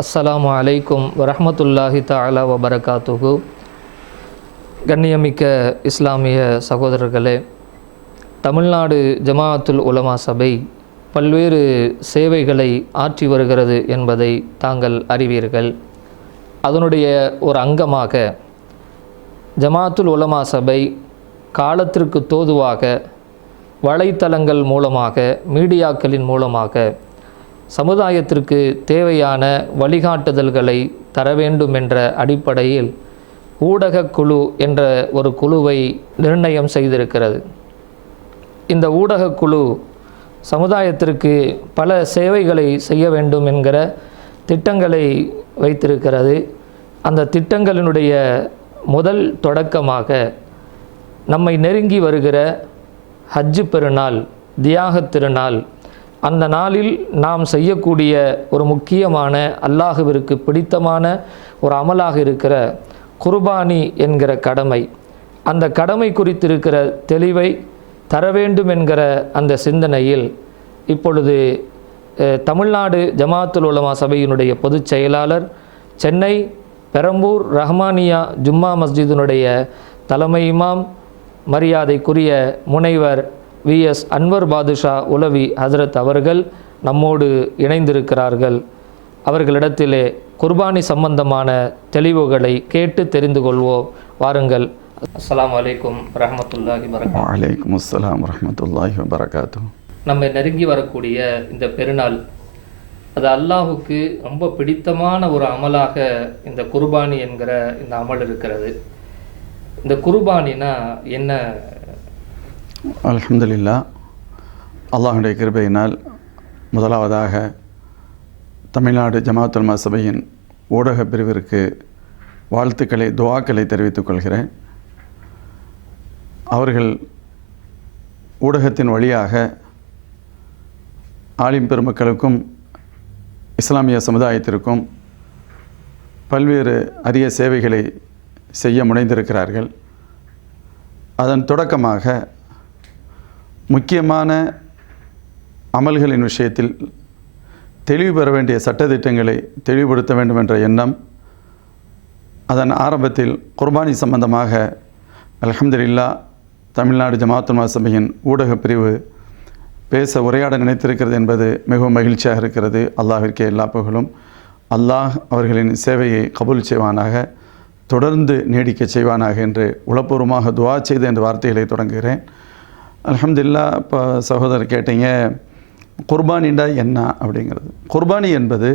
அஸ்ஸலாமு அலைக்கும் வரமத்துல்லாஹி தாலா வபரகாத்துகு கண்ணியமிக்க இஸ்லாமிய சகோதரர்களே தமிழ்நாடு ஜமாஅத்துல் உலமா சபை பல்வேறு சேவைகளை ஆற்றி வருகிறது என்பதை தாங்கள் அறிவீர்கள். அதனுடைய ஒரு அங்கமாக ஜமாஅத்துல் உலமா சபை காலத்திற்கு தோதுவாக வலைத்தளங்கள் மூலமாக மீடியாக்களின் மூலமாக சமுதாயத்திற்கு தேவையான வழிகாட்டுதல்களை தர வேண்டும் என்ற அடிப்படையில் ஊடக குழு என்ற ஒரு குழுவை நிர்ணயம் செய்திருக்கிறது. இந்த ஊடக குழு சமுதாயத்திற்கு பல சேவைகளை செய்ய வேண்டும் என்கிற திட்டங்களை வைத்திருக்கிறது. அந்த திட்டங்களினுடைய முதல் தொடக்கமாக நம்மை நெருங்கி வருகிற ஹஜ்ஜு பெருநாள் தியாகத் திருநாள் அந்த நாளில் நாம் செய்யக்கூடிய ஒரு முக்கியமான அல்லாஹுவிற்கு பிடித்தமான ஒரு அமலாக இருக்கிற குர்பானி என்கிற கடமை. அந்த கடமை குறித்திருக்கிற தெளிவை தர வேண்டும் என்கிற அந்த சிந்தனையில் இப்பொழுது தமிழ்நாடு ஜமாத்துல் உலமா சபையினுடைய பொதுச் செயலாளர் சென்னை பெரம்பூர் ரஹ்மானியா ஜும்மா மஸ்ஜிதினுடைய தலைமை இமாம் மரியாதைக்குரிய முனைவர் வி. எஸ். அன்வர் பாதுஷா உலவி ஹசரத் அவர்கள் நம்மோடு இணைந்திருக்கிறார்கள். அவர்களிடத்திலே குர்பானி சம்பந்தமான தெளிவுகளை கேட்டு தெரிந்து கொள்வோம். வாருங்கள். அஸ்ஸலாமு அலைக்கும் ரஹமத்துல்லாஹி வரகாத் வலைக்கம் அஸ்ஸலாம் வரமத்துல்லாஹி வபரகாத்து. நம்ம நெருங்கி வரக்கூடிய இந்த பெருநாள் அது அல்லாஹுக்கு ரொம்ப பிடித்தமான ஒரு அமலாக இந்த குர்பானி என்கிற இந்த அமல் இருக்கிறது. இந்த குர்பானினா என்ன அலமதுல்லா அல்லாஹுடைய கிருபையினால் முதலாவதாக தமிழ்நாடு ஜமாத்துல் சபையின் ஊடக பிரிவிற்கு வாழ்த்துக்களை துவாக்களை தெரிவித்துக் கொள்கிறேன். அவர்கள் ஊடகத்தின் வழியாக ஆலிம் பெருமக்களுக்கும் இஸ்லாமிய சமுதாயத்திற்கும் பல்வேறு அரிய சேவைகளை செய்ய முனைந்திருக்கிறார்கள். அதன் தொடக்கமாக முக்கியமான அமல்களின் விஷயத்தில் தெளிவு பெற வேண்டிய சட்டத்திட்டங்களை தெளிவுபடுத்த வேண்டும் என்ற எண்ணம் அதன் ஆரம்பத்தில் குர்பானி சம்பந்தமாக அலமதுல்லா தமிழ்நாடு ஜமாத்துமா சபையின் ஊடகப் பிரிவு பேச உரையாட நினைத்திருக்கிறது என்பது மிகவும் மகிழ்ச்சியாக இருக்கிறது. அல்லாஹிற்கே எல்லா புகழும். அல்லாஹ் அவர்களின் சேவையை கபூல் செய்வானாக தொடர்ந்து நீடிக்க செய்வானாக என்று உளப்பூர்வமாக துவா செய்து என்ற வார்த்தைகளை தொடங்குகிறேன். அலமதுல்லா இப்போ சகோதரர் கேட்டீங்க குர்பானிண்டா என்ன அப்படிங்கிறது. குர்பானி என்பது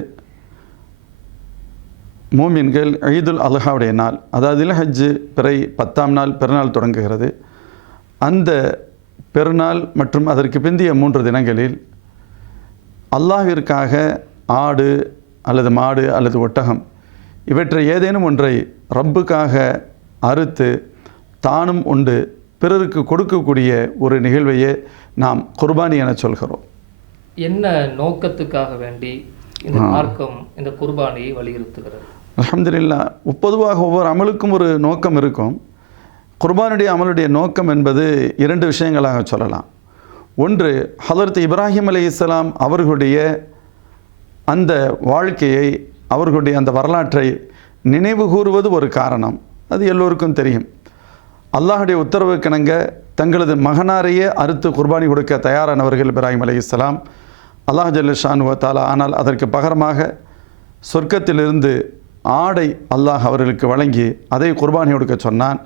மூமின்கள் ஈதுல் அல்ஹாவுடைய நாள் அதாவது ஹஜ்ஜு பிறை பத்தாம் நாள் பெருநாள் தொடங்குகிறது. அந்த பெருநாள் மற்றும் அதற்கு பிந்திய மூன்று தினங்களில் அல்லாஹிற்காக ஆடு அல்லது மாடு அல்லது ஒட்டகம் இவற்றை ஏதேனும் ஒன்றை ரப்புக்காக அறுத்து தானும் உண்டு பிறருக்கு கொடுக்கக்கூடிய ஒரு நிகழ்வையே நாம் குர்பானி என சொல்கிறோம். என்ன நோக்கத்துக்காக வேண்டி இந்த மார்க்கம் இந்த குர்பானியை வலியுறுத்துகிறது? அல்ஹம்துலில்லா பொதுவாக ஒவ்வொரு அமலுக்கும் ஒரு நோக்கம் இருக்கும். குர்பானுடைய அமலுடைய நோக்கம் என்பது இரண்டு விஷயங்களாக சொல்லலாம். ஒன்று ஹலரத் இப்ராஹிம் அலை இஸ்லாம் அவர்களுடைய அந்த வாழ்க்கையை அவர்களுடைய அந்த வரலாற்றை நினைவு கூறுவது ஒரு காரணம். அது எல்லோருக்கும் தெரியும். அல்லாஹுடைய உத்தரவு கிணங்க தங்களது மகனாரையே அறுத்து குர்பானி கொடுக்க தயாரானவர்கள் இப்ராஹிம் அலி இஸ்லாம் அல்லாஹ் ஜல்ல தாலா ஆனால் அதற்கு பகரமாக சொர்க்கத்திலிருந்து ஆடை அல்லாஹ் அவர்களுக்கு வழங்கி அதை குர்பானி கொடுக்க சொன்னான்.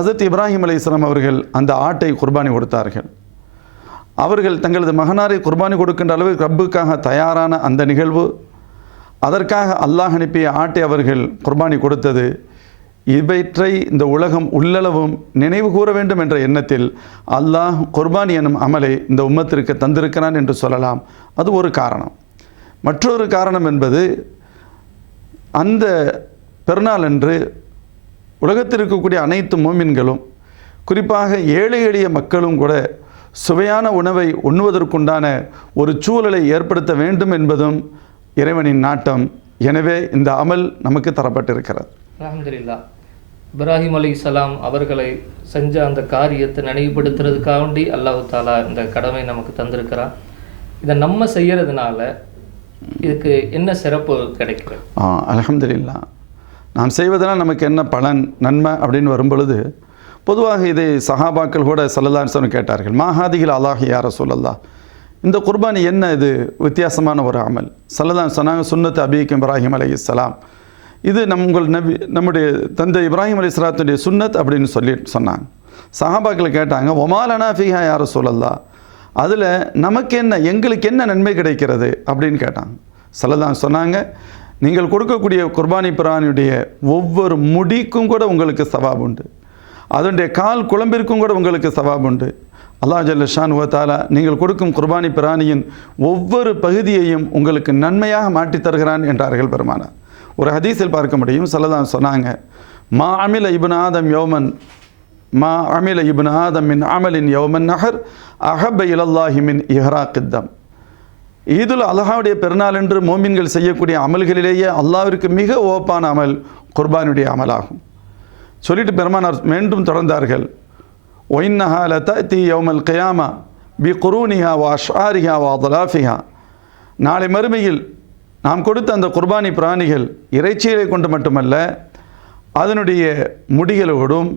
அசத் இப்ராஹிம் அலி இஸ்லாம் அவர்கள் அந்த ஆட்டை குர்பானி கொடுத்தார்கள். அவர்கள் தங்களது மகனாரை குர்பானி கொடுக்கின்ற அளவு ரப்புக்காக தயாரான அந்த நிகழ்வு அதற்காக அல்லாஹ் அனுப்பிய ஆட்டை அவர்கள் குர்பானி கொடுத்தது இவற்றை இந்த உலகம் உள்ளளவும் நினைவு கூற வேண்டும் என்ற எண்ணத்தில் அல்லாஹ் குர்பானி எனும் அமலை இந்த உம்மத்திற்கு தந்திருக்கிறான் என்று சொல்லலாம். அது ஒரு காரணம். மற்றொரு காரணம் என்பது அந்த பெருநாள் அன்று உலகத்தில் இருக்கக்கூடிய அனைத்து மோமின்களும் குறிப்பாக ஏழை எளிய மக்களும் கூட சுவையான உணவை உண்ணுவதற்குண்டான ஒரு சூழலை ஏற்படுத்த வேண்டும் என்பதும் இறைவனின் நாட்டம். எனவே இந்த அமல் நமக்கு தரப்பட்டிருக்கிறது. அலமதுல்லா இப்ராஹிம் அலைஹிஸ்ஸலாம் அவர்களை செஞ்ச அந்த காரியத்தை நினைவுபடுத்துறதுக்காண்டி அல்லாஹ் தாலா இந்த கடமை நமக்கு தந்திருக்கிறான் இதை நம்ம செய்கிறதுனால இதுக்கு என்ன சிறப்பு கிடைக்கும் ஆ அலமதுல்லா நாம் செய்வதனால் நமக்கு என்ன பலன் நன்மை அப்படின்னு வரும்பொழுது பொதுவாக இதை சஹாபாக்கள் கூட சல்லல்லான்னு கேட்டார்கள் மாஹாதிகள் அல்லாஹி யார சொல்லல்லா இந்த குர்பானி என்ன இது வித்தியாசமான ஒரு அமல்? சல்லதான் சொன்னாங்க சுன்னத்து அபீக் இப்ராஹிம் அலை இஸ்லாம் இது நம் உங்கள் நபி நம்முடைய தந்தை இப்ராஹிம் அலி இஸ்லாத்துடைய சுன்னத் அப்படின்னு சொல்லி சொன்னாங்க. சஹாபாக்கள் கேட்டாங்க ஒமாலனா ஃபிஹா யார சொல்லல்லா அதில் நமக்கு என்ன எங்களுக்கு என்ன நன்மை கிடைக்கிறது? அப்படின்னு கேட்டாங்க. சல்லதான் சொன்னாங்க நீங்கள் கொடுக்கக்கூடிய குர்பானி பிராணியுடைய ஒவ்வொரு முடிக்கும் கூட உங்களுக்கு சவாப் உண்டு. அதனுடைய கால் குழம்பிற்கும் கூட உங்களுக்கு சவாப் உண்டு. அல்லாஹ் ஜல்லஷான் ஓத்தாலா நீங்கள் கொடுக்கும் குர்பானி பிராணியின் ஒவ்வொரு பகுதியையும் உங்களுக்கு நன்மையாக மாற்றித் தருகிறான் என்றார்கள் பெருமானார். ஒரு ஹதீஸில் பார்க்க முடியும். சல்லதான் சொன்னாங்க மா அமில இப்னு ஆதம் யோமன் மா அமில இப்னு ஆதம் மின் அமலின் யோமன் நஹர் அஹப இலல்லாஹி மின் இஹ்ராக்கித்தம் ஈதுல் அல்ஹாவுடைய பெருநாள் என்று மோமின்கள் செய்யக்கூடிய அமல்களிலேயே அல்லாவிற்கு மிக ஓப்பான அமல் குர்பானுடைய அமலாகும். சொல்லிட்டு பெருமானார் மீண்டும் தொடர்ந்தார்கள் ஒயின்னஹா தி யௌமல் கயாமா பி குரூனிஹா வா ஷாரிஹா வா தலாஃபிஹா நாளை மறுமையில் நாம் கொடுத்த அந்த குர்பானி பிராணிகள் இறைச்சியை கொண்டு மட்டுமல்ல அதனுடைய முடிகளோடும்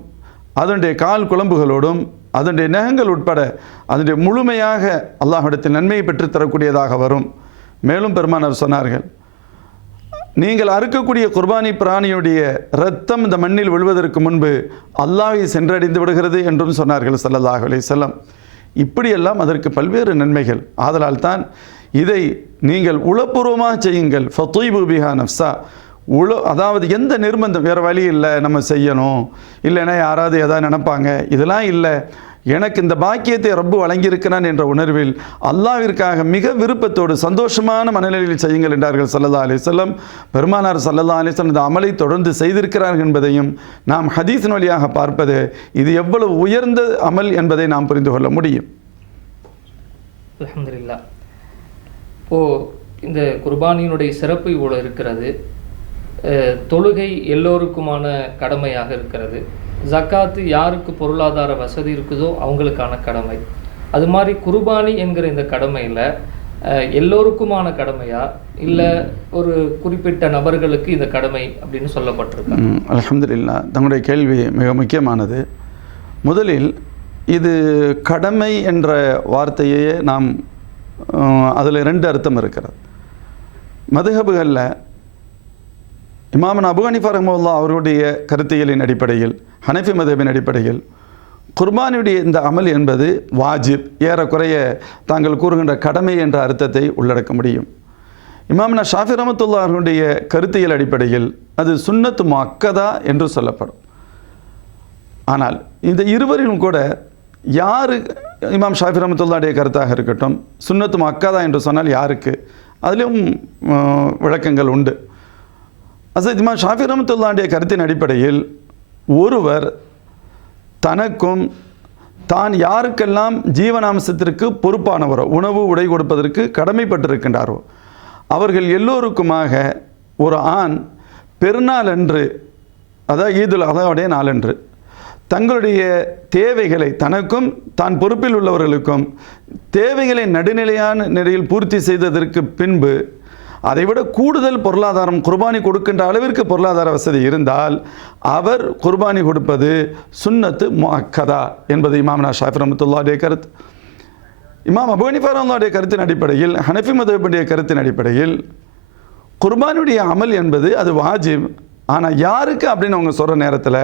அதனுடைய கால் குழம்புகளோடும் அதனுடைய நகங்கள் உட்பட அதனுடைய முழுமையாக அல்லாஹிடத்தில் நன்மையை பெற்றுத்தரக்கூடியதாக வரும். மேலும் பெருமானார் சொன்னார்கள் நீங்கள் அறுக்கக்கூடிய குர்பானி பிராணியுடைய இரத்தம் இந்த மண்ணில் விழுவதற்கு முன்பு அல்லாஹை சென்றடைந்து விடுகிறது என்றும் சொன்னார்கள் சல்லல்லாஹ் அலி செல்லம் இப்படியெல்லாம் அதற்கு பல்வேறு நன்மைகள். ஆதலால் தான் இதை நீங்கள் உளப்பூர்வமாக செய்யுங்கள். ஃபத்தூய்பு பிஹா நஃப்ஸா. உள அதாவது எந்த நிர்பந்தம் வேறு வழி இல்லை நம்ம செய்யணும். இல்லைன்னா யாராவது எதாவது நினைப்பாங்க. இதெல்லாம் இல்லை. எனக்கு இந்த பாக்கியத்தை ரப்பு வழங்கியிருக்கிறான் என்ற உணர்வில் அல்லாவிற்காக மிக விருப்பத்தோடு சந்தோஷமான மனநிலையில் செய்யுங்கள் என்றார்கள் சல்லல்லா அலிசல்லம் பெருமானார் சல்லல்லா அலிசல்லம் இந்த அமலை தொடர்ந்து செய்திருக்கிறார்கள் என்பதையும் நாம் ஹதீஸின் வழியாக பார்ப்பது இது எவ்வளவு உயர்ந்த அமல் என்பதை நாம் புரிந்து கொள்ள முடியும். அலமதுல்லா இப்போது இந்த குர்பானியினுடைய சிறப்பு இவ்வளோ இருக்கிறது. தொழுகை எல்லோருக்குமான கடமையாக இருக்கிறது. ஜக்காத்து யாருக்கு பொருளாதார வசதி இருக்குதோ அவங்களுக்கான கடமை. அது மாதிரி குர்பானி என்கிற இந்த கடமையில் எல்லோருக்குமான கடமையா? இல்லை ஒரு குறிப்பிட்ட நபர்களுக்கு இந்த கடமை அப்படின்னு சொல்லப்பட்டிருக்கு? அலமதுல்லா தங்களுடைய கேள்வி மிக முக்கியமானது. முதலில் இது கடமை என்ற வார்த்தையே நாம் அதில் ரெண்டு அர்த்தம் இருக்கிறது. மதுஹபுகளில் இமாமன் அபுகனிஃபா ரஹமுல்லா அவருடைய கருத்தியலின் அடிப்படையில் ஹனஃபி மதுஹபின் அடிப்படையில் குர்பானியுடைய இந்த அமல் என்பது வாஜிப் ஏறக்குறைய தாங்கள் கூறுகின்ற கடமை என்ற அர்த்தத்தை உள்ளடக்க முடியும். இமாம்னா ஷாஃபி ரமத்துல்லா அவர்களுடைய கருத்தியல் அடிப்படையில் அது சுன்னத்து மக்கதா என்று சொல்லப்படும். ஆனால் இந்த இருவரிலும் கூட யாரு இமாம் ஷாஃபி ரமத்துல்லாடைய கருத்தாக இருக்கட்டும் சுன்னத்து மக்காதா என்று சொன்னால் யாருக்கு? அதிலும் விளக்கங்கள் உண்டு. அசத் இமாம் ஷாஃபி ரமத்துல்லாடைய கருத்தின் அடிப்படையில் ஒருவர் தனக்கும் தான் யாருக்கெல்லாம் ஜீவனாம்சத்திற்கு பொறுப்பானவரோ உணவு உடை கொடுப்பதற்கு கடமைப்பட்டிருக்கின்றாரோ அவர்கள் எல்லோருக்குமாக ஒரு ஆண் பெருநாள் அன்று அதாவது ஈதுல் அதாவுடைய நாளன்று தங்களுடைய தேவைகளை தனக்கும் தான் பொறுப்பில் உள்ளவர்களுக்கும் தேவைகளை நடுநிலையான நிலையில் பூர்த்தி செய்ததற்கு பின்பு அதைவிட கூடுதல் பொருளாதாரம் குர்பானி கொடுக்கின்ற அளவிற்கு பொருளாதார வசதி இருந்தால் அவர் குர்பானி கொடுப்பது சுன்னத்து முஅக்கதா என்பது இமாம்னா ஷாஃபி ரஹமத்துல்லாவுடைய கருத்து. இமாம் அபு கருத்தின் அடிப்படையில் ஹனஃபி மதபுடைய கருத்தின் அடிப்படையில் குர்பானுடைய அமல் என்பது அது வாஜிப். ஆனால் யாருக்கு அப்படின்னு அவங்க சொல்கிற நேரத்தில்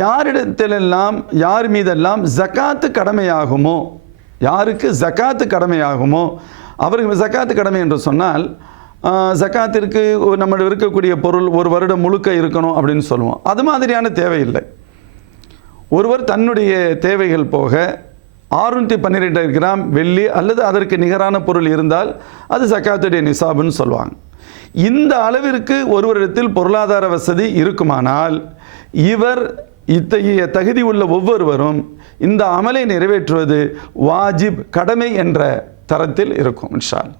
யாரிடத்திலெல்லாம் யார் மீதெல்லாம் ஜக்காத்து கடமையாகுமோ யாருக்கு ஜக்காத்து கடமையாகுமோ அவருக்கு ஜக்காத்து கடமை என்று சொன்னால் ஜக்காத்திற்கு நம்ம இருக்கக்கூடிய பொருள் ஒரு வருடம் முழுக்க இருக்கணும் அப்படின்னு சொல்லுவோம். அது மாதிரியான தேவையில்லை. ஒருவர் தன்னுடைய தேவைகள் போக ஆறுநூற்றி பன்னிரெண்டு கிராம் வெள்ளி அல்லது அதற்கு நிகரான பொருள் இருந்தால் அது ஜக்காத்துடைய நிசாபுன்னு சொல்லுவாங்க. இந்த அளவிற்கு ஒருவரிடத்தில் பொருளாதார வசதி இருக்குமானால் இவர் இத்தகைய தகுதி உள்ள ஒவ்வொருவரும் இந்த அமலை நிறைவேற்றுவது வாஜிப் கடமை என்ற தரத்தில் இருக்கும் இன்ஷால்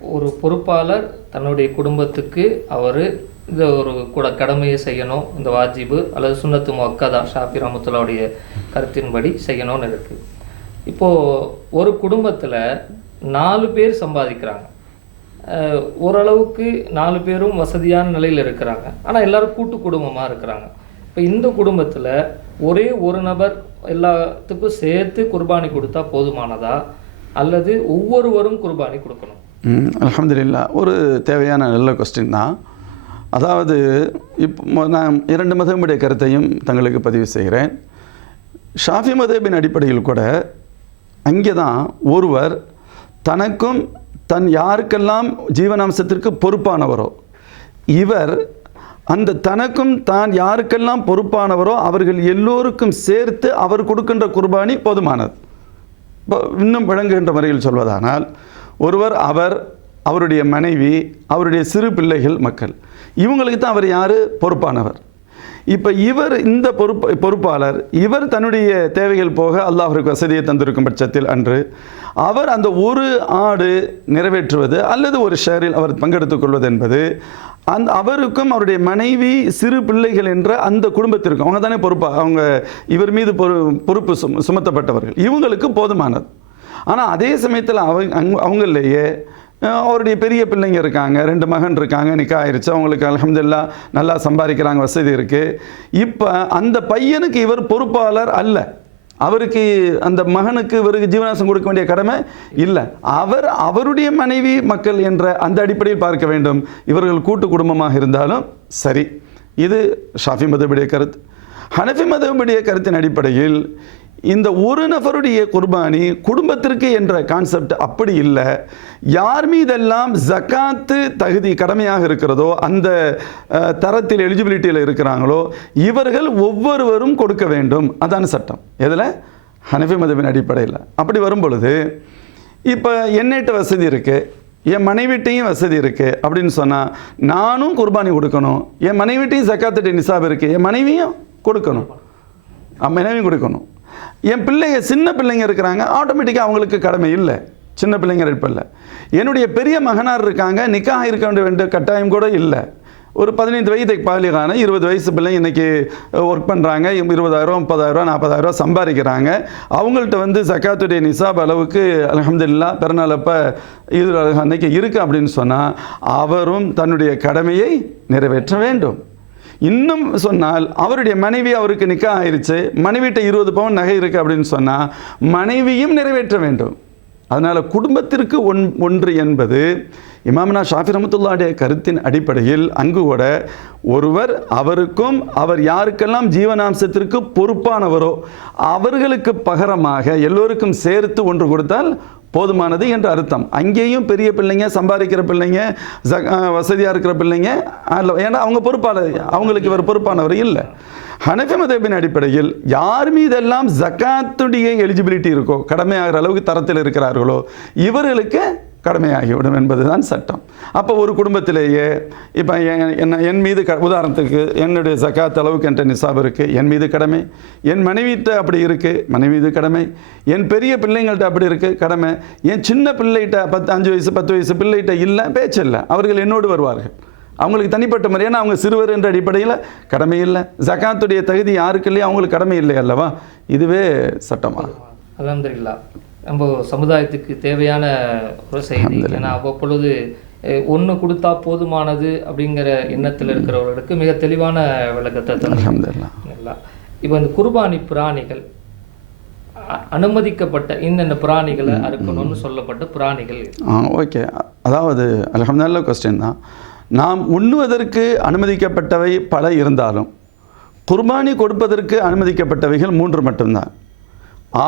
ஒரு பொறுப்பாளர் தன்னுடைய குடும்பத்துக்கு அவர் இந்த ஒரு கூட கடமையை செய்யணும் இந்த வாஜிபு அல்லது சுண்ணத்து மொக்கதா ஷாஃபி ரஹமத்துல்லாவுடைய கருத்தின்படி செய்யணும்னு இருக்கு. இப்போது ஒரு குடும்பத்தில் நாலு பேர் சம்பாதிக்கிறாங்க. ஓரளவுக்கு நாலு பேரும் வசதியான நிலையில் இருக்கிறாங்க. ஆனால் எல்லாரும் கூட்டு குடும்பமாக இருக்கிறாங்க. இப்போ இந்த குடும்பத்தில் ஒரே ஒரு நபர் எல்லாத்துக்கும் சேர்த்து குர்பானி கொடுத்தா போதுமானதா? அல்லது ஒவ்வொருவரும் குர்பானி கொடுக்கணும்? அலமதுல்லா ஒரு தேவையான நல்ல கொஸ்டின் தான். அதாவது இப்போ நான் இரண்டு மதமுடைய கருத்தையும் தங்களுக்கு பதிவு செய்கிறேன். ஷாஃபி மதேபின் அடிப்படையில் கூட அங்கே தான் ஒருவர் தனக்கும் தன் யாருக்கெல்லாம் ஜீவனாம்சத்திற்கு பொறுப்பானவரோ இவர் அந்த தனக்கும் தான் யாருக்கெல்லாம் பொறுப்பானவரோ அவர்கள் எல்லோருக்கும் சேர்த்து அவர் கொடுக்கின்ற குர்பானி போதுமானது. இப்போ இன்னும் விளங்குகின்ற முறையில் சொல்வதானால் ஒருவர் அவர் அவருடைய மனைவி அவருடைய சிறு பிள்ளைகள் மக்கள் இவங்களுக்கு தான் அவர் யார்? பொறுப்பானவர். இப்போ இவர் இந்த பொறுப்பு பொறுப்பாளர் இவர் தன்னுடைய தேவைகள் போக அல்லாஹருக்கு வசதியை தந்திருக்கும் பட்சத்தில் அன்று அவர் அந்த ஒரு ஆடு நிறைவேற்றுவது அல்லது ஒரு ஷேரில் அவர் பங்கெடுத்துக் கொள்வது என்பது அந்த அவருக்கும் அவருடைய மனைவி சிறு பிள்ளைகள் என்ற அந்த குடும்பத்திற்கும் அவங்க தானே பொறுப்பா? அவங்க இவர் மீது பொறு பொறுப்பு சும சுமத்தப்பட்டவர்கள். இவங்களுக்கு போதுமானது. ஆனால் அதே சமயத்தில் அவங்க அவங்க- அவங்களையே அவருடைய பெரிய பிள்ளைங்க இருக்காங்க. ரெண்டு மகன் இருக்காங்க. நிக்கா ஆயிருச்சு. அவங்களுக்கு அலமதுல்லா நல்லா சம்பாதிக்கிறாங்க. வசதி இருக்குது இப்போ அந்த பையனுக்கு இவர் பொறுப்பாளர் அல்ல. அவருக்கு அந்த மகனுக்கு இவருக்கு ஜீவனாசம் கொடுக்க வேண்டிய கடமை இல்லை. அவர் அவருடைய மனைவி மக்கள் என்ற அந்த அடிப்படையில் பார்க்க வேண்டும். இவர்கள் கூட்டு குடும்பமாக இருந்தாலும் சரி. இது ஷாஃபி மதபுடைய கருத்து. ஹனஃபி மதபுடைய கருத்தின் அடிப்படையில் இந்த ஒரு நபருடைய குர்பானி குடும்பத்திற்கு என்ற கான்செப்ட் அப்படி இல்லை. யார் மீதெல்லாம் ஜக்காத்து தகுதி கடமையாக இருக்கிறதோ அந்த தரத்தில் எலிஜிபிலிட்டியில் இருக்கிறாங்களோ இவர்கள் ஒவ்வொருவரும் கொடுக்க வேண்டும். அதான சட்டம். எதில்? ஹனஃபி மதவின் அடிப்படையில். அப்படி வரும் பொழுது இப்போ எண்ணெய்ட்ட வசதி இருக்குது என் மனைவிட்டையும் வசதி இருக்குது அப்படின்னு சொன்னால் நானும் குர்பானி கொடுக்கணும். என் மனைவிட்டையும் ஜக்காத்துட்டு நிசாப் இருக்குது என் மனைவியும் கொடுக்கணும். மனைவியும் கொடுக்கணும். என் பிள்ளைங்க சின்ன பிள்ளைங்க இருக்கிறாங்க ஆட்டோமேட்டிக்காக அவங்களுக்கு கடமை இல்லை. சின்ன பிள்ளைங்க இருப்பில்ல என்னுடைய பெரிய மகனார் இருக்காங்க நிக்காக இருக்க வேண்டிய கட்டாயம் கூட இல்லை. ஒரு பதினைந்து வயது பாலிகான இருபது வயசு பிள்ளை இன்றைக்கி ஒர்க் பண்ணுறாங்க இருபதாயிரம் முப்பதாயிரம் நாற்பதாயிரம் சம்பாதிக்கிறாங்க. அவங்கள்ட்ட வந்து சக்காத்துடைய நிசாப் அளவுக்கு அலமதுல்லா பிறநாளப்ப இது அன்னைக்கு இருக்குது அப்படின்னு சொன்னால் அவரும் தன்னுடைய கடமையை நிறைவேற்ற வேண்டும். இன்னும் சொன்னால் அவருடைய மனைவி அவருக்கு நிக்கா ஆயிருச்சு மனைவிட்ட இருபது பவுன் நகை இருக்குது அப்படின்னு சொன்னால் மனைவியும் நிறைவேற்ற வேண்டும். அதனால் குடும்பத்திற்கு ஒன் ஒன்று என்பது இமாமனா ஷாஃபி ரமத்துல்லாடைய கருத்தின் அடிப்படையில் அங்கு கூட ஒருவர் அவருக்கும் அவர் யாருக்கெல்லாம் ஜீவனாம்சத்திற்கு பொறுப்பானவரோ அவர்களுக்கு பகரமாக எல்லோருக்கும் சேர்த்து ஒன்று கொடுத்தால் போதுமானது என்ற அர்த்தம். அங்கேயும் பெரிய பிள்ளைங்க சம்பாதிக்கிற பிள்ளைங்க வசதியாக இருக்கிற பிள்ளைங்க அல்ல, ஏன்னா அவங்க பொறுப்பாளர் அவங்களுக்கு இவர் பொறுப்பானவர் இல்லை. ஹனஃபி மதபின் அடிப்படையில் யார் மீதெல்லாம் ஜக்காத்துடைய எலிஜிபிலிட்டி இருக்கோ கடமையாகிற அளவுக்கு தரத்தில் இருக்கிறார்களோ இவர்களுக்கு கடமையாகிவிடும் என்பதுதான் சட்டம். அப்போ ஒரு குடும்பத்திலேயே இப்போ என்ன என் மீது க உதாரணத்துக்கு என்னுடைய ஜக்காத் அளவுக்கு என்ற நிசாப் இருக்குது என் மீது கடமை. என் மனைவிட்ட அப்படி இருக்குது மனைவி மீது கடமை. என் பெரிய பிள்ளைங்கள்ட்ட அப்படி இருக்குது கடமை. என் சின்ன பிள்ளைகிட்ட பத்து அஞ்சு வயசு பத்து வயசு பிள்ளைகிட்ட இல்லை பேச்சில்லை. அவர்கள் என்னோடு வருவார்கள். அவங்களுக்கு தனிப்பட்ட முறை ஏன்னா அவங்க சிறுவர் என்ற அடிப்படையில் கடமை இல்லை. ஜக்காத்துடைய தகுதி யாருக்கு இல்லையோ அவங்களுக்கு கடமை இல்லை அல்லவா? இதுவே சட்டமா? அலமதுல்லா நம்ம சமுதாயத்துக்கு தேவையான ஒரு செய்தி. ஏன்னா அவ்வப்பொழுது ஒன்று கொடுத்தா போதுமானது அப்படிங்கிற எண்ணத்தில் இருக்கிறவர்களுக்கு மிக தெளிவான விளக்கத்தை தந்து இப்போ இந்த குர்பானி பிராணிகள் அனுமதிக்கப்பட்ட இன்னென்ன பிராணிகளை அறுக்கணும்னு சொல்லப்பட்ட பிராணிகள்? ஆ ஓகே. அதாவது அல்ஹம்துலில்லாஹ் கொஸ்டின் தான். நாம் உண்ணுவதற்கு அனுமதிக்கப்பட்டவை பல இருந்தாலும் குர்பானி கொடுப்பதற்கு அனுமதிக்கப்பட்டவைகள் மூன்று மட்டும்தான்.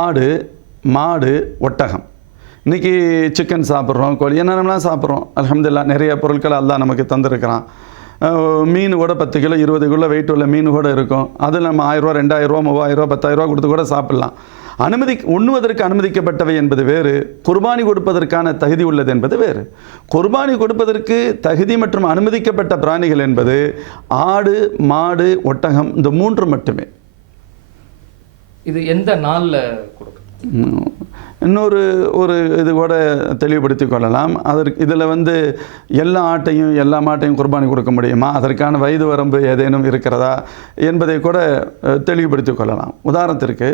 ஆடு மாடு ஒட்டகம். இன்றைக்கி சிக்கன் சாப்பிட்றோம் கோழி என்னென்னலாம் சாப்பிட்றோம்? அலமதுல்லா நிறைய பொருட்களை அதெல்லாம் நமக்கு தந்திருக்கிறான். மீன் கூட பத்து கிலோ இருபது கிலோ வெயிட் உள்ள மீன் கூட இருக்கும். அதில் நம்ம ஆயிரரூவா ரெண்டாயிரரூவா மூவாயிரரூவா பத்தாயிரரூவா கொடுத்து கூட சாப்பிட்லாம். அனுமதி உண்ணுவதற்கு அனுமதிக்கப்பட்டவை என்பது வேறு குர்பானி கொடுப்பதற்கான தகுதி உள்ளது என்பது வேறு. குர்பானி கொடுப்பதற்கு தகுதி மற்றும் அனுமதிக்கப்பட்ட பிராணிகள் என்பது ஆடு மாடு ஒட்டகம் இந்த மூன்று மட்டுமே. இது எந்த நாளில் கொடுக்கும் இன்னொரு ஒரு இது கூட தெளிவுபடுத்தி கொள்ளலாம். அதற்கு இதில் வந்து எல்லா ஆட்டையும் எல்லா மாட்டையும் குர்பானி கொடுக்க முடியுமா? அதற்கான வயது வரம்பு ஏதேனும் இருக்கிறதா? என்பதை கூட தெளிவுபடுத்தி கொள்ளலாம். உதாரணத்திற்கு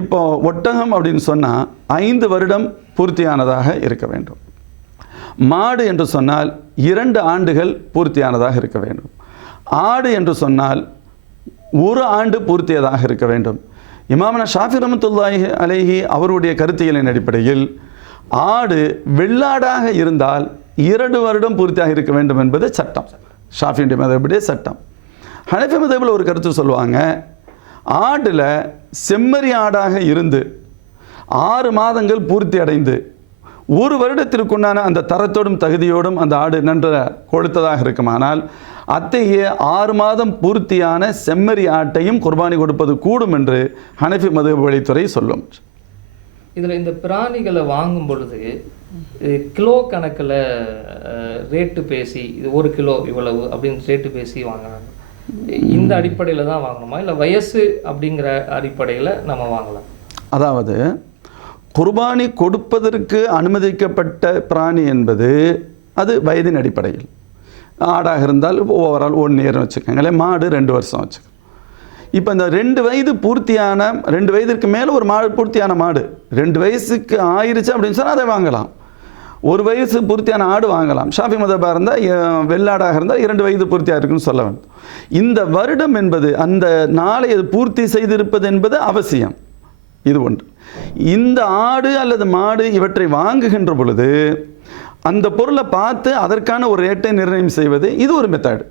இப்போ ஒட்டகம் அப்படின்னு சொன்னால் ஐந்து வருடம் பூர்த்தியானதாக இருக்க வேண்டும். மாடு என்று சொன்னால் இரண்டு ஆண்டுகள் பூர்த்தியானதாக இருக்க வேண்டும். ஆடு என்று சொன்னால் ஒரு ஆண்டு பூர்த்தியதாக இருக்க வேண்டும். இமாமன ஷாஃபி ரமத்துல்லாஹி அலேஹி அவருடைய கருத்தியலின் அடிப்படையில் ஆடு வெள்ளாடாக இருந்தால் இரண்டு வருடம் பூர்த்தியாக இருக்க வேண்டும் என்பது சட்டம். ஷாஃபியுடைய மதபடியே சட்டம். ஹனஃபி மதபில் ஒரு கருத்து சொல்லுவாங்க ஆடில் செம்மறி ஆடாக இருந்து ஆறு மாதங்கள் பூர்த்தி அடைந்து ஒரு வருடத்திற்குண்டான அந்த தரத்தோடும் தகுதியோடும் அந்த ஆடு நன்ற கொழுத்ததாக இருக்குமானால் அத்தகைய ஆறு மாதம் பூர்த்தியான செம்மறி ஆட்டையும் குர்பானி கொடுப்பது கூடும் என்று ஹனஃபி மது வழித்துறை சொல்லும். இதில் இந்த பிராணிகளை வாங்கும் பொழுது கிலோ கணக்கில் ரேட்டு பேசி இது ஒரு கிலோ இவ்வளவு அப்படின்னு ரேட்டு பேசி வாங்குறாங்க. இந்த அடிப்படையில் தான் வாங்கணுமா? இல்லை வயசு அப்படிங்கிற அடிப்படையில் நம்ம வாங்கலாம். அதாவது குர்பானி கொடுப்பதற்கு அனுமதிக்கப்பட்ட பிராணி என்பது அது வயதின் அடிப்படையில். ஆடாக இருந்தால் ஓவரால் ஒன் இயர்னு வச்சுக்கோங்களேன் மாடு ரெண்டு வருஷம் வச்சுக்கோங்க. இப்போ இந்த ரெண்டு வயது பூர்த்தியான ரெண்டு வயதிற்கு மேலே ஒரு மாடு பூர்த்தியான மாடு. ரெண்டு வயசுக்கு ஆயிடுச்சு அப்படின்னு சொன்னால் அதை வாங்கலாம். ஒரு வயசு பூர்த்தியான ஆடு வாங்கலாம். ஷாஃபி மதபாக இருந்தால் வெள்ளாடாக இருந்தால் இரண்டு வயது பூர்த்தியாக இருக்குன்னு சொல்ல வேண்டும். இந்த வருடம் என்பது அந்த நாளை அது பூர்த்தி செய்திருப்பது என்பது அவசியம். இது ஒன்று. இந்த ஆடு அல்லது மாடு இவற்றை வாங்குகின்ற பொழுது அந்த பொருளை பார்த்து அதற்கான ஒரு ரேட்டை நிர்ணயம் செய்வது இது ஒரு மெத்தட்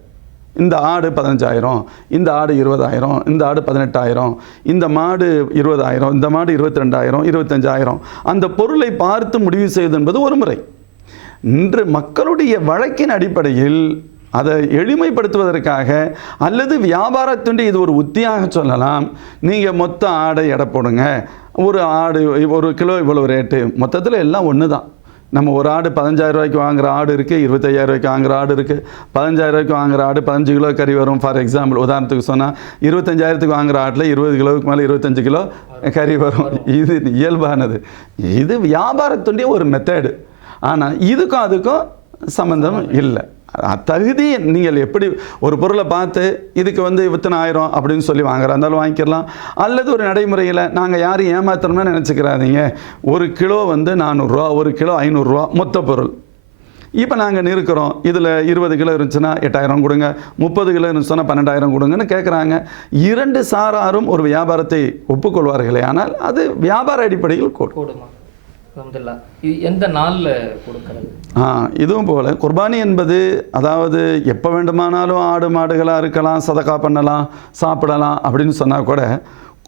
இந்த ஆடு பதினஞ்சாயிரம் இந்த ஆடு இருபதாயிரம் இந்த ஆடு பதினெட்டாயிரம் இந்த மாடு இருபதாயிரம் இந்த மாடு இருபத்தி ரெண்டாயிரம் இருபத்தஞ்சாயிரம். அந்த பொருளை பார்த்து முடிவு செய்வது என்பது ஒரு முறை. இன்று மக்களுடைய வழக்கின் அடிப்படையில் அதை எளிமைப்படுத்துவதற்காக அல்லது வியாபாரத்துண்டு இது ஒரு உத்தியாக சொல்லலாம். நீங்கள் மொத்த ஆடை எடை போடுங்க. ஒரு ஆடு ஒரு கிலோ இவ்வளோ ரேட்டு மொத்தத்தில் எல்லாம் ஒன்று தான் நம்ம ஒரு ஆடு பதினஞ்சாயிரம் ரூபாய்க்கு வாங்குற ஆடு இருக்குது இருபத்தையாயிரம் ரூபாய்க்கு வாங்குற ஆடு இருக்குது பதினஞ்சாயிரம் ரூபாய்க்கு வாங்குற ஆடு பதினஞ்சு கிலோ கறி வரும். ஃபார் எக்ஸாம்பிள் உதாரணத்துக்கு சொன்னால் இருபத்தஞ்சாயிரத்துக்கு வாங்குகிற ஆட்டில் இருபது கிலோவுக்கு மேலே இருபத்தஞ்சு கிலோ கறி வரும். இது இயல்பானது. இது வியாபாரத்துடைய ஒரு மெத்தேடு ஆனால் இதுக்கும் அதுக்கும் சம்மந்தம் இல்லை. தகுதி நீங்கள் எப்படி ஒரு பொருளை பார்த்து இதுக்கு வந்து இத்தனை ஆயிரம் அப்படின்னு சொல்லி வாங்குறா இருந்தாலும் வாங்கிக்கலாம். அல்லது ஒரு நடைமுறையில் நாங்கள் யாரும் ஏமாத்தணும்னு நினச்சிக்கிறாதீங்க. ஒரு கிலோ வந்து நானூறுரூவா ஒரு கிலோ ஐநூறுரூவா மொத்த பொருள். இப்போ நாங்கள் நிற்கிறோம். இதில் இருபது கிலோ இருந்துச்சுன்னா எட்டாயிரம் கொடுங்க முப்பது கிலோ இருந்துச்சுன்னா பன்னெண்டாயிரம் கொடுங்கன்னு கேட்குறாங்க இரண்டு சாராரும் ஒரு வியாபாரத்தை ஒப்புக்கொள்வார்களே ஆனால் அது வியாபார அடிப்படையில் கூடும்? இது எந்த நாளில் கொடுக்கறது? ஆ இதுவும் போல. குர்பானி என்பது அதாவது எப்போ வேண்டுமானாலும் ஆடு மாடுகளாக இருக்கலாம் சதக்கா பண்ணலாம் சாப்பிடலாம் அப்படின்னு சொன்னால் கூட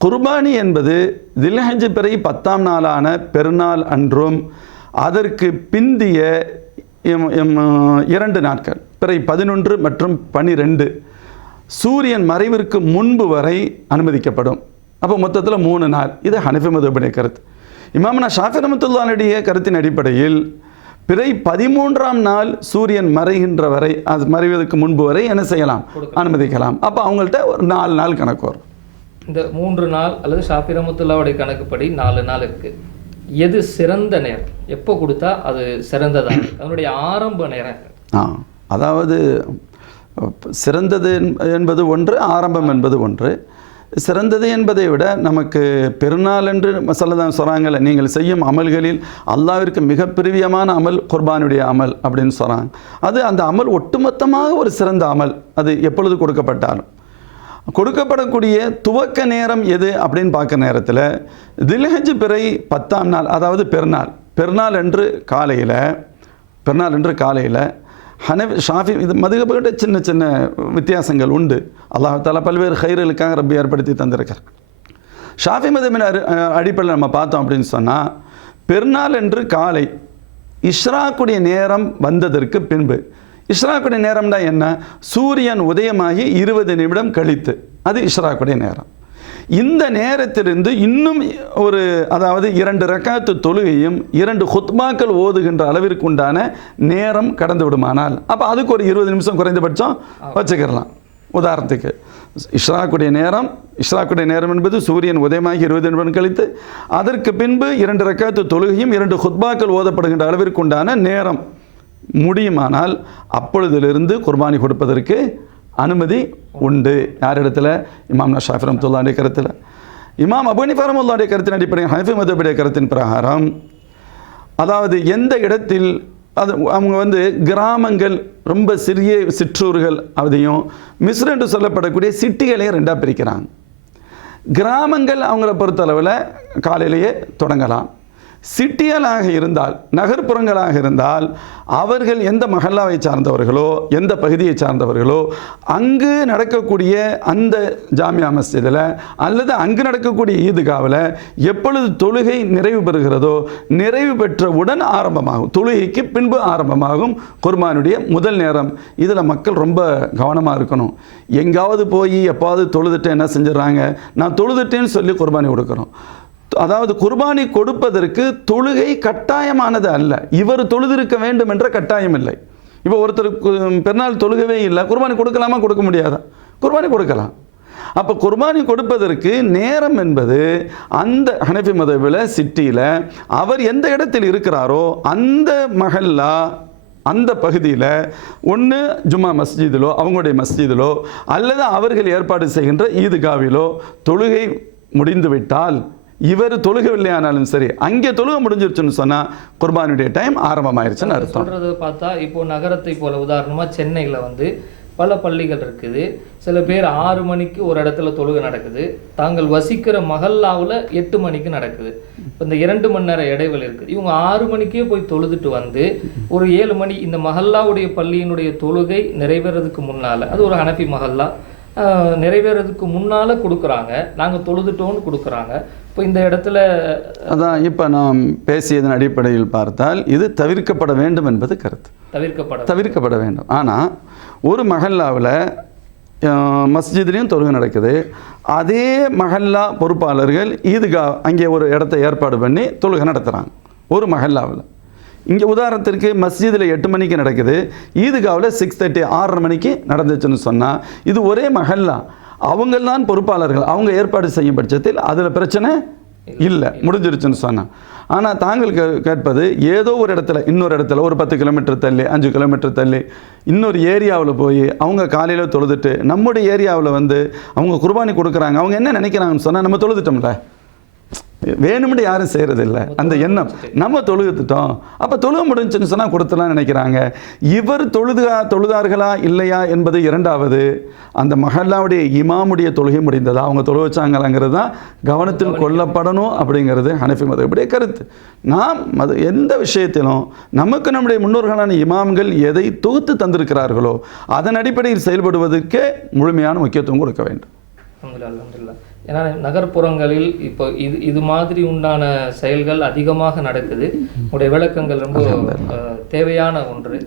குர்பானி என்பது தில்ஹஜ் பிறை பத்தாம் நாளான பெருநாள் அன்றும் அதற்கு பிந்திய எம்- எம், இரண்டு நாட்கள். பிறை பதினொன்று மற்றும் பனிரெண்டு. சூரியன் மறைவிற்கு முன்பு வரை அனுமதிக்கப்படும். அப்போ மொத்தத்தில் மூணு நாள். இது ஹனஃபி மதுபுடைய கருத்து. இமாமனா ஷாஃபி ரமத்துல்லானுடைய கருத்தின் அடிப்படையில் பிறை பதிமூன்றாம் நாள் சூரியன் மறைகின்ற வரை அது மறைவதற்கு முன்பு வரை என்ன செய்யலாம்? அனுமதிக்கலாம். அப்போ அவங்கள்ட்ட ஒரு நாலு நாள் கணக்கு வரும். இந்த மூன்று நாள் அல்லது ஷாஃபி ரஹ்மத்துல்லாஹ்வுடைய கணக்குப்படி நாலு நாள் இருக்கு. எது சிறந்த நேரம்? எப்போ கொடுத்தா அது சிறந்ததா? இருக்கு? அதனுடைய ஆரம்ப நேரம். ஆ அதாவது சிறந்தது என்- என்பது ஒன்று ஆரம்பம் என்பது ஒன்று. சிறந்தது என்பதை விட நமக்கு பெருநாள் என்று மசல்லதான் சொல்கிறாங்கல்ல நீங்கள் செய்யும் அமல்களில் அல்லாவிற்கு மிக பிரிவியமான அமல் குர்பானுடைய அமல் அப்படின்னு சொல்கிறாங்க அது அந்த அமல் ஒட்டுமொத்தமாக ஒரு சிறந்த அமல். அது எப்பொழுது கொடுக்கப்பட்டாலும். கொடுக்கப்படக்கூடிய துவக்க நேரம் எது அப்படின்னு பார்க்குற நேரத்தில் தில்ஹஜ் பிறை பத்தாம் நாள் அதாவது பெருநாள். பெருநாள் என்று காலையில் பெருநாள் என்று காலையில் ஹனஃப் ஷாஃபி இது மதுகப்பட்ட சின்ன சின்ன வித்தியாசங்கள் உண்டு. அல்லாஹால பல்வேறு ஹைரலுக்காக ரப்பி ஏற்படுத்தி தந்திருக்கார். ஷாஃபி மதமின் அரு அடிப்படையில் நம்ம பார்த்தோம் அப்படின்னு சொன்னால் பெருநாள் என்று காலை இஷ்ராக்குடைய நேரம் வந்ததற்கு பின்பு. இஷ்ராக்குடைய நேரம்னா என்ன? சூரியன் உதயமாகி இருபது நிமிடம் கழித்து. அது இஷ்ராக்குடைய நேரம். இந்த நேரத்திலிருந்து இன்னும் ஒரு அதாவது இரண்டு ரக்காத்து தொழுகையும் இரண்டு ஹுத்மாக்கள் ஓதுகின்ற அளவிற்கு உண்டான நேரம் கடந்து விடுமானால் அப்போ அதுக்கு ஒரு இருபது நிமிஷம் குறைந்தபட்சம் வச்சுக்கிறலாம் உதாரணத்துக்கு இஷ்ராக்குடைய நேரம் இஷ்ராக்குடைய நேரம் என்பது சூரியன் உதயமாகி இருபது நிமிடம் கழித்து அதற்கு பின்பு இரண்டு ரக்காத்து தொழுகையும் இரண்டு ஹுத்பாக்கள் ஓதப்படுகின்ற அளவிற்கு உண்டான நேரம் முடியுமானால் அப்பொழுதிலிருந்து குர்பானி கொடுப்பதற்கு அனுமதி உண்டு. யார் இடத்துல? இமாம் ஷாஃபி ரம்துல்லாடைய கருத்தில். இமாம் அபுனி ஃபரமுல்லாடைய கருத்தின் அடிப்படையில் ஹனஃபி மதபுடைய கருத்தின் பிரகாரம் அதாவது எந்த இடத்தில் அது அவங்க வந்து கிராமங்கள் ரொம்ப சிறிய சிற்றூர்கள் அதையும் மிஸ்ர் என்று சொல்லப்படக்கூடிய சிட்டிகளையும் ரெண்டாக பிரிக்கிறாங்க. கிராமங்கள் அவங்கள பொறுத்தளவில் காலையிலேயே தொடங்கலாம். சிட்டியலாக இருந்தால் நகர்ப்புறங்களாக இருந்தால் அவர்கள் எந்த மஹல்லாவை சார்ந்தவர்களோ எந்த பகுதியை சார்ந்தவர்களோ அங்கு நடக்கக்கூடிய அந்த ஜாமியா மஸ்ஜிதில் அல்லது அங்கு நடக்கக்கூடிய ஈதுகாவில் எப்பொழுது தொழுகை நிறைவு பெறுகிறதோ நிறைவு பெற்றவுடன் ஆரம்பமாகும். தொழுகைக்கு பின்பு ஆரம்பமாகும் குர்பானுடைய முதல் நேரம். இதில் மக்கள் ரொம்ப கவனமாக இருக்கணும். எங்காவது போய் எப்பாவது தொழுதுட்டு என்ன செஞ்சிடறாங்க நான் தொழுதுட்டேன்னு சொல்லி குர்பானி கொடுக்குறோம் அதாவது குர்பானி கொடுப்பதற்கு தொழுகை கட்டாயமானது அல்ல. இவர் தொழுதிருக்க வேண்டும் என்ற கட்டாயம் இல்லை. இப்போ ஒருத்தர் பிறநாள் பெருநாள் தொழுகவே இல்லை குர்பானி கொடுக்கலாமா? கொடுக்க முடியாதா? குர்பானி கொடுக்கலாம். அப்போ குர்பானி கொடுப்பதற்கு நேரம் என்பது அந்த ஹனஃபி மதவில் சிட்டியில் அவர் எந்த இடத்தில் இருக்கிறாரோ அந்த மகல்லா அந்த பகுதியில் ஒன்று ஜும்மா மஸ்ஜிதிலோ அவங்களுடைய மஸ்ஜிதிலோ அல்லது அவர்கள் ஏற்பாடு செய்கின்ற ஈதுகாவிலோ தொழுகை முடிந்துவிட்டால் இவர் தொழுகவில்லையானாலும் சரி அங்கே தொழுகை முடிஞ்சிருச்சுன்னு சொன்னால் குர்பானுடைய டைம் ஆரம்பமாயிருச்சுன்னு அர்த்தம். சொல்றது பார்த்தா இப்போ நகரத்தை போல உதாரணமா சென்னையில வந்து பல பள்ளிகள் இருக்குது. சில பேர் ஆறு மணிக்கு ஒரு இடத்துல தொழுகை நடக்குது. தாங்கள் வசிக்கிற மஹல்லாவுல எட்டு மணிக்கு நடக்குது. இப்ப இந்த இரண்டு மணி நேரம் இடைவெளி இருக்குது. இவங்க ஆறு மணிக்கே போய் தொழுதுட்டு வந்து ஒரு ஏழு மணி இந்த மஹல்லாவுடைய பள்ளியினுடைய தொழுகை நிறைவேறதுக்கு முன்னால அது ஒரு ஹனஃபி மஹல்லா ஆஹ், நிறைவேறதுக்கு முன்னால கொடுக்குறாங்க. நாங்க தொழுதுட்டோம்னு கொடுக்குறாங்க. இப்போ இந்த இடத்துல அதான் இப்போ நாம் பேசியதன் அடிப்படையில் பார்த்தால் இது தவிர்க்கப்பட வேண்டும் என்பது கருத்து. தவிர்க்கப்பட தவிர்க்கப்பட வேண்டும். ஆனால் ஒரு மஹல்லாவில் மஸ்ஜித்லேயும் தொழுகை நடக்குது. அதே மஹல்லா பொறுப்பாளர்கள் ஈதுகா அங்கே ஒரு இடத்த ஏற்பாடு பண்ணி தொழுகை நடத்துகிறாங்க ஒரு மஹல்லாவில். இங்கே உதாரணத்திற்கு மஸ்ஜிதில் எட்டு மணிக்கு நடக்குது ஈதுகாவில் சிக்ஸ் தேர்ட்டி ஆறரை மணிக்கு நடந்துச்சுன்னு சொன்னால் இது ஒரே மஹல்லா. அவங்கெல்லாம் பொறுப்பாளர்கள். அவங்க ஏற்பாடு செய்யும் பட்சத்தில் அதில் பிரச்சனை இல்லை. முடிஞ்சிருச்சுன்னு சொன்னான் ஆனால் தாங்கள் கேட்பது ஏதோ ஒரு இடத்துல இன்னொரு இடத்துல ஒரு பத்து கிலோமீட்டர் தள்ளி அஞ்சு கிலோமீட்டர் தள்ளி இன்னொரு ஏரியாவில் போய் அவங்க காலையில் தொழுதுட்டு நம்முடைய ஏரியாவில் வந்து அவங்க குர்பானி கொடுக்குறாங்க. அவங்க என்ன நினைக்கிறாங்கன்னு சொன்னால் நம்ம தொழுதுட்டோம்ல. வேணும்னு யாரும் செய்கிறதில்ல அந்த எண்ணம். நம்ம தொழுதுட்டோம். அப்போ தொழுக முடிஞ்சுன்னு சொன்னால் கொடுத்துலாம் நினைக்கிறாங்க. இவர் தொழுதா தொழுதார்களா இல்லையா என்பது இரண்டாவது. அந்த மஹல்லாவுடைய இமாமுடைய தொழுகை முடிந்ததா? அவங்க தொழு வச்சாங்களாங்கிறது தான் கவனத்தில் கொள்ளப்படணும் அப்படிங்கிறது ஹனஃபி மதவுடைய கருத்து. நாம் மத எந்த விஷயத்திலும் நமக்கு நம்முடைய முன்னோர்களான இமாம்கள் எதை தொகுத்து தந்திருக்கிறார்களோ அதன் அடிப்படையில் செயல்படுவதற்கே முழுமையான முக்கியத்துவம் கொடுக்க வேண்டும். அல்ஹம்துலில்லாஹ். ஏன்னா நகர்ப்புறங்களில் இப்போ இது இது மாதிரி உண்டான செயல்கள் அதிகமாக நடக்குது. உடைய விளக்கங்கள் ரொம்ப தேவையான ஒன்று.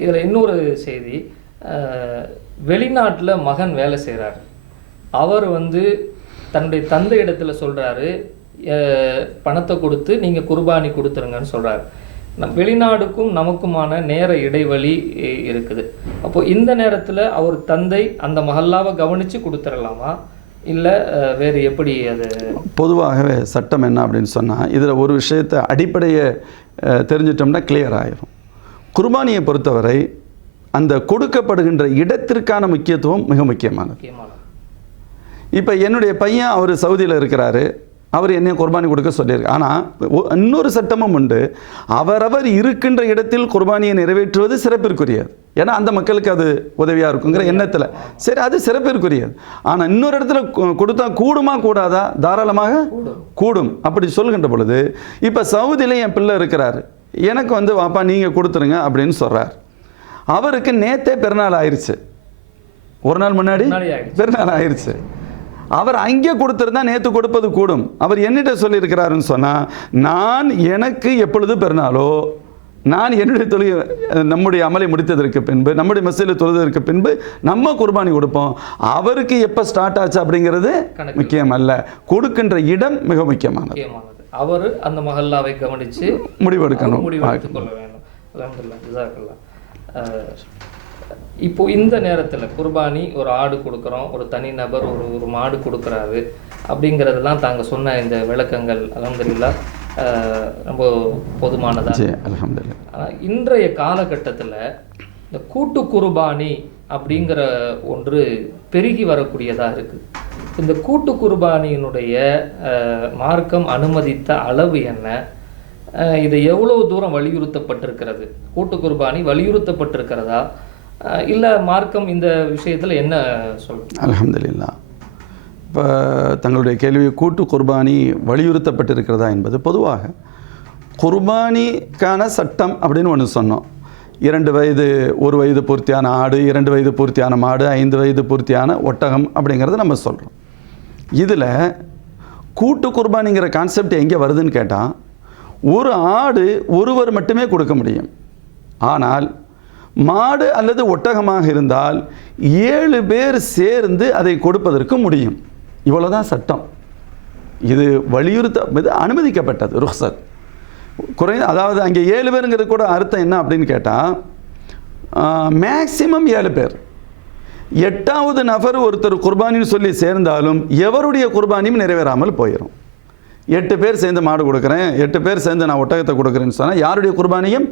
இதுல இன்னொரு செய்தி வெளிநாட்டுல மகன் வேலை செய்றாரு. அவர் வந்து தன்னுடைய தந்தை இடத்துல சொல்றாரு அஹ், பணத்தை கொடுத்து நீங்க குர்பானி கொடுத்துருங்கன்னு சொல்றாரு. நம் வெளிநாடுக்கும் நமக்குமான நேர இடைவெளி இருக்குது. அப்போ இந்த நேரத்துல அவர் தந்தை அந்த மஹல்லாவை கவனிச்சு கொடுத்துடலாமா இல்ல வேறு எப்படி அது? பொதுவாகவே சட்டம் என்ன அப்படின்னு சொன்னால் இதில் ஒரு விஷயத்தை அடிப்படையை தெரிஞ்சிட்டோம்னா கிளியர் ஆயிரும். குர்பானியை பொறுத்தவரை அந்த கொடுக்கப்படுகின்ற இடத்திற்கான முக்கியத்துவம் மிக முக்கியமானது. முக்கியமான இப்போ என்னுடைய பையன் அவர் சவுதியில் இருக்கிறாரு. அவர் என்னைய குர்பானி கொடுக்க சொல்லியிருக்கு. ஆனால் இன்னொரு சட்டமும் உண்டு. அவரவர் இருக்கின்ற இடத்தில் குர்பானியை நிறைவேற்றுவது சிறப்பிற்குரியது. ஏன்னா அந்த மக்களுக்கு அது உதவியாக இருக்குங்கிற எண்ணத்தில். சரி அது சிறப்பிற்குரியது. ஆனால் இன்னொரு இடத்துல கொடுத்தா கூடுமா கூடாதா? தாராளமாக கூடும். அப்படி சொல்கின்ற பொழுது இப்போ சவுதியில் என் பிள்ளை இருக்கிறாரு. எனக்கு வந்து வாப்பா நீங்கள் கொடுத்துருங்க அப்படின்னு சொல்கிறார் அவருக்கு நேத்தே பிறநாள் ஆயிடுச்சு ஒரு நாள் முன்னாடி முன்னாடி ஆயிடுச்சு. அவர் அங்கே கொடுத்திருந்தா நேற்று கொடுப்பது கூடும். அவர் என்னிட்ட சொல்லியிருக்கிறாருன்னு சொன்னால் நான் எனக்கு எப்பொழுது பெருநாளோ நான் என்னுடைய தொழில் நம்முடைய அமலை முடித்ததற்கு பின்பு நம்முடைய மசீல தொழுதற்கு பின்பு நம்ம குர்பானி கொடுப்போம். அவருக்கு எப்போ ஸ்டார்ட் ஆச்சு அப்படிங்கிறது. முக்கியம் அல்ல கொடுக்கின்ற இடம் மிக முக்கியமானது. அவர் அந்த மஹல்லாவை கவனிச்சு முடிவெடுக்கணும். முடிவெடுத்துக் கொள்ள வேண்டும். அல்ஹம்துலில்லாஹ் ஜஸாக்கல்லாஹ் அஹ், இப்போ இந்த நேரத்துல குர்பானி ஒரு ஆடு கொடுக்குறோம் ஒரு தனி நபர் ஒரு ஒரு மாடு கொடுக்குறாரு அப்படிங்கிறதெல்லாம் தாங்க சொன்ன இந்த விளக்கங்கள் அல்ஹம்துலில்லாஹ் அஹ், ரொம்ப போதுமானதா? சரி அல்ஹம்துலில்லாஹ் ஆனா, இன்றைய காலகட்டத்துல இந்த கூட்டு குர்பானி அப்படிங்கிற ஒன்று பெருகி வரக்கூடியதா இருக்கு. இந்த கூட்டு குர்பானியினுடைய மார்க்கம் அனுமதித்த அளவு என்ன? இது எவ்வளவு தூரம் வலியுறுத்தப்பட்டிருக்கிறது? கூட்டு குர்பானி வலியுறுத்தப்பட்டிருக்கிறதா? இல்லை மார்க்கம் இந்த விஷயத்தில் என்ன சொல்லும்? அலமதுல்லா இப்போ தங்களுடைய கேள்வி கூட்டு குர்பானி வலியுறுத்தப்பட்டிருக்கிறதா என்பது பொதுவாக குர்பானிக்கான சட்டம் அப்படின்னு ஒன்று சொன்னோம். இரண்டு வயது ஒரு வயது பூர்த்தியான ஆடு இரண்டு வயது பூர்த்தியான மாடு ஐந்து வயது பூர்த்தியான ஒட்டகம் அப்படிங்கிறத நம்ம சொல்கிறோம் இதில் கூட்டு குர்பானிங்கிற கான்செப்ட் எங்கே வருதுன்னு கேட்டால் ஒரு ஆடு ஒருவர் மட்டுமே கொடுக்க முடியும். ஆனால் மாடு அல்லது ஒட்டகமாக இருந்தால் ஏழு பேர் சேர்ந்து அதை கொடுப்பதற்கு முடியும். இவ்வளோதான் சட்டம். இது வலியுறுத்த இது அனுமதிக்கப்பட்டது ருஹ்சத். குறை அதாவது அங்கே ஏழு பேருங்கிறது கூட அர்த்தம் என்ன அப்படின்னு கேட்டால் மேக்சிமம் ஏழு பேர். எட்டாவது நபர் ஒருத்தர் குர்பானின்னு சொல்லி சேர்ந்தாலும் எவருடைய குர்பானியும் நிறைவேறாமல் போயிடும் எட்டு பேர் சேர்ந்து மாடு கொடுக்குறேன். எட்டு பேர் சேர்ந்து நான் ஒட்டகத்தை கொடுக்குறேன்னு சொன்னால் யாருடைய குர்பானியும்.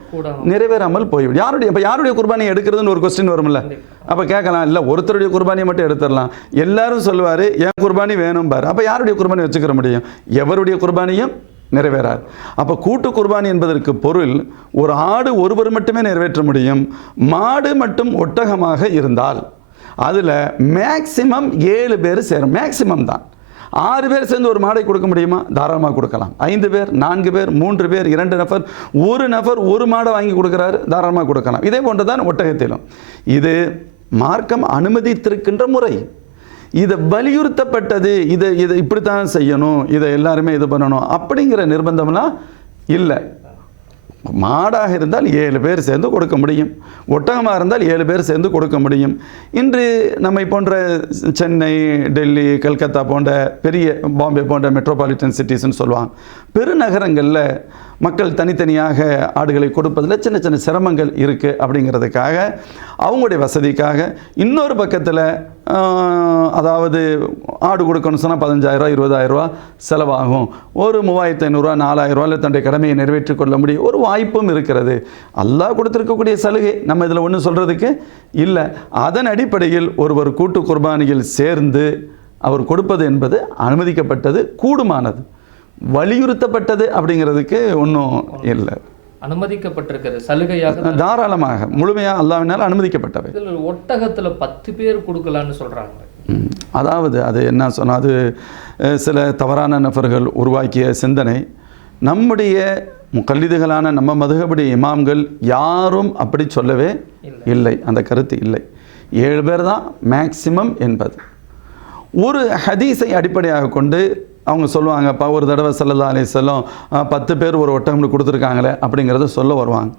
நிறைவேறாமல் போய்விடும். யாருடைய இப்போ யாருடைய குர்பானியை எடுக்கிறதுன்னு ஒரு கொஸ்டின் வரும்ல. அப்போ கேட்கலாம் இல்லை ஒருத்தருடைய குர்பானியை மட்டும் எடுத்துடலாம். எல்லாரும் சொல்லுவார் என் குர்பானி வேணும் பாரு. அப்போ யாருடைய குர்பானி வச்சுக்கிற முடியும்? எவருடைய குர்பானியும் நிறைவேறாது. அப்போ கூட்டு குர்பானி என்பதற்கு பொருள் ஒரு ஆடு ஒருவர் மட்டுமே நிறைவேற்ற முடியும். மாடு மட்டும் ஒட்டகமாக இருந்தால் அதில் மேக்சிமம் ஏழு பேர் சேரும். மேக்சிமம் தான். ஆறு பேர் சேர்ந்து ஒரு மாடை கொடுக்க முடியுமா? தாராளமாக கொடுக்கலாம். ஐந்து பேர் நான்கு பேர் மூன்று பேர் இரண்டு நபர் ஒரு நபர் ஒரு மாடை வாங்கி கொடுக்குறாரு தாராளமாக கொடுக்கலாம். இதே போன்று தான் ஒட்டகத்திலும். இது மார்க்கம் அனுமதித்திருக்கின்ற முறை. இதை வலியுறுத்தப்பட்டது. இதை இதை இப்படித்தான் செய்யணும். இதை எல்லாருமே இது பண்ணணும். அப்படிங்கிற நிர்பந்தம்லாம் இல்லை. மாடாக இருந்தால் ஏழு பேர் சேர்ந்து கொடுக்க முடியும். ஒட்டகமாக இருந்தால் ஏழு பேர் சேர்ந்து கொடுக்க முடியும். இன்று நம்மை போன்ற சென்னை டெல்லி கல்கத்தா போன்ற பெரிய பாம்பே போன்ற மெட்ரோபாலிட்டன் சிட்டிஸ்னு சொல்லுவாங்க. பெருநகரங்களில் மக்கள் தனித்தனியாக ஆடுகளை கொடுப்பதில் சின்ன சின்ன சிரமங்கள் இருக்குது அப்படிங்கிறதுக்காக அவங்களுடைய வசதிக்காக இன்னொரு பக்கத்தில் அதாவது ஆடு கொடுக்கணும் சொன்னால் பதினஞ்சாயிரரூவா இருபதாயிரரூவா செலவாகும். ஒரு மூவாயிரத்து ஐநூறுரூவா நாலாயிரரூவாவில் தன்னுடைய கடமையை நிறைவேற்றி கொள்ள முடியும். ஒரு வாய்ப்பும் இருக்கிறது. அல்லாஹ் கொடுத்துருக்கக்கூடிய சலுகை. நம்ம இதில் ஒன்றும் சொல்கிறதுக்கு இல்லை. அதன் அடிப்படையில் ஒருவர் கூட்டு குர்பானியில் சேர்ந்து அவர் கொடுப்பது என்பது அனுமதிக்கப்பட்டது கூடுமானது. வலியுறுத்தப்பட்டது அப்படிங்கிறதுக்கு ஒன்றும் இல்லை. அனுமதிக்கப்பட்டிருக்கிறது. சலுகையாக தாராளமாக முழுமையாக அல்லாவினால் அனுமதிக்கப்பட்டவை. இதுல ஒட்டகத்துல பத்து பேர் கொடுக்கலான்னு சொல்றாங்க. ம். அதாவது அது என்ன சொன்னால் அது சில தவறான நபர்கள் உருவாக்கிய சிந்தனை. நம்முடைய முக்கல்லிதுகளான நம்ம மதுகபடி இமாம்கள் யாரும் அப்படி சொல்லவே இல்லை. அந்த கருத்து இல்லை. ஏழு பேர் தான் மேக்சிமம் என்பது. ஒரு ஹதீஸை அடிப்படையாக கொண்டு அவங்க சொல்லுவாங்கப்பா ஒரு தடவை சல்லல்லா செல்லும் பத்து பேர் ஒரு ஒட்டகம்னு கொடுத்துருக்காங்களே அப்படிங்கிறத சொல்ல வருவாங்க.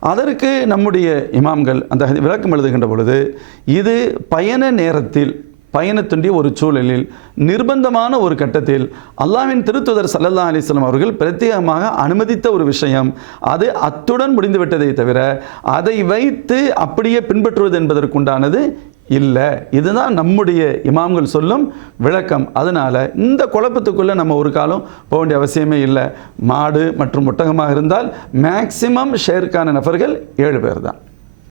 அதற்கு நம்முடைய இமாம்கள் அந்த விளக்கம் எழுதுகின்ற பொழுது இது பயண நேரத்தில் பயணத்துண்டிய ஒரு சூழலில் நிர்பந்தமான ஒரு கட்டத்தில் அல்லாவின் திருத்துதர் சல்லல்லா அலிஸ்லாம் அவர்கள் பிரத்யேகமாக அனுமதித்த ஒரு விஷயம் அது அத்துடன் முடிந்துவிட்டதை தவிர அதை வைத்து அப்படியே பின்பற்றுவது என்பதற்குண்டானது இல்லை இதுதான் நம்முடைய இமாம்கள் சொல்லும் விளக்கம். அதனால இந்த குழப்பத்துக்குள்ளே நம்ம ஒரு காலம் போக வேண்டிய அவசியமே இல்லை. மாடு மற்றும் ஒட்டகமாக இருந்தால் மேக்சிமம் ஷேருக்கான நபர்கள் ஏழு பேர் தான்.